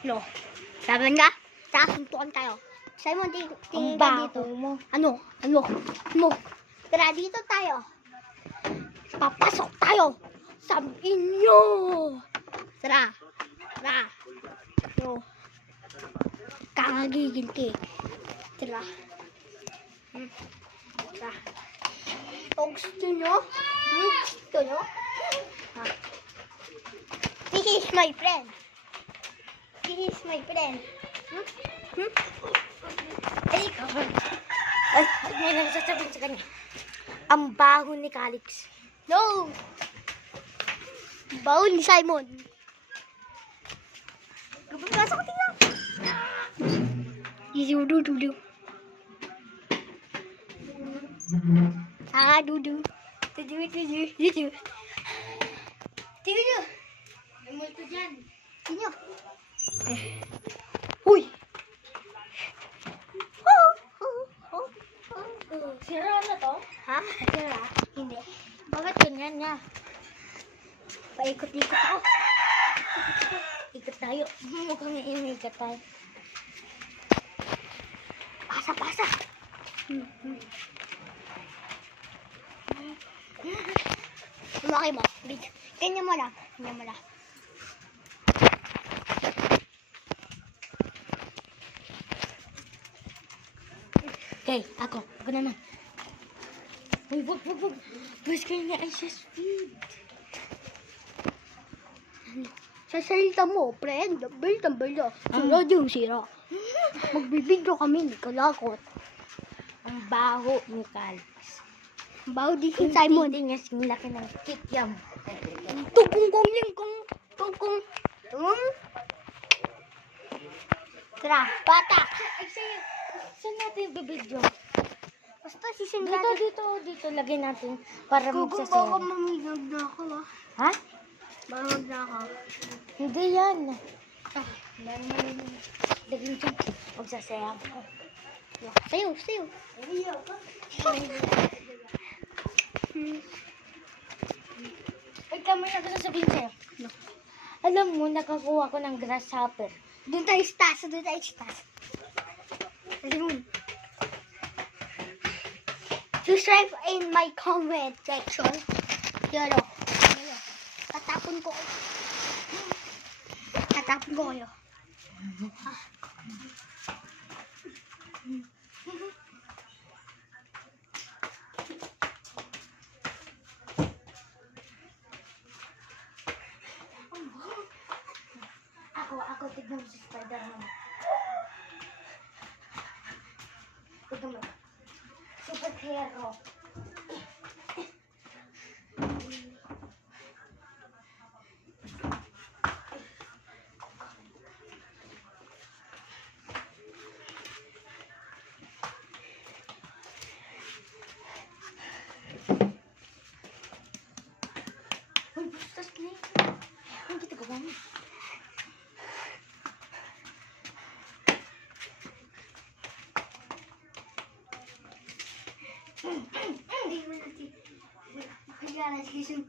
No. Laban ka? Suntukan tayo. Simon, tingin ka dito. Mo. Ano? Tara, dito tayo. Papasok tayo sa inyo. Tara. No. Kakagiginti. Tara. Tara. O gusto nyo? Gusto nyo? This is my friend. Ay, May nagsasabihin sa kanya. Ang baho ni Calix. no! Baon ni Simon. Kapag ko tingnan. Dudu. Dudu. Tingnan nyo. May multo dyan. Tingnan nyo. Uy! Sira na to? Ha? Sira? Hindi. Bakit ganyan niya? Paikot-ikot ako. Ikot tayo. Mukhang iikot tayo. Pasa. Lumaki mo. Ganyan mo lang. Okay, ako naman. Uy, wag. Bus kayo niya ay sa speed. Sa salita mo, friend, bilda. Sunod yung sira. Magbibidyo kami, hindi kalakot. Ang baho ni Calix. Baho di si Simon. Hindi niya sinlaki ng kikyam. Tugong. Tara, bata. Ay, saan natin bibidyo? Basta sisinggan. Dito. Lagay natin para Baka magsasayaw. mamigag na ako, ah. Ha? Mamigag na ako. Hindi yan. Lagay dyan. Magsasayaw ko. Sayo. Ay, kami na gusto sabihin sa'yo. Alam mo, nakakuha ko ng grasshopper. Doon tayo stas. Ayun. Subscribe in my comment section. Yun o. Tatapon ko kayo. Ako, tignan mo si Spider-Man. Tignan mo. Superhero. Uy, bustas na yun. Ang kita gawa mo. Hindi mo natin. Kaya na season 2.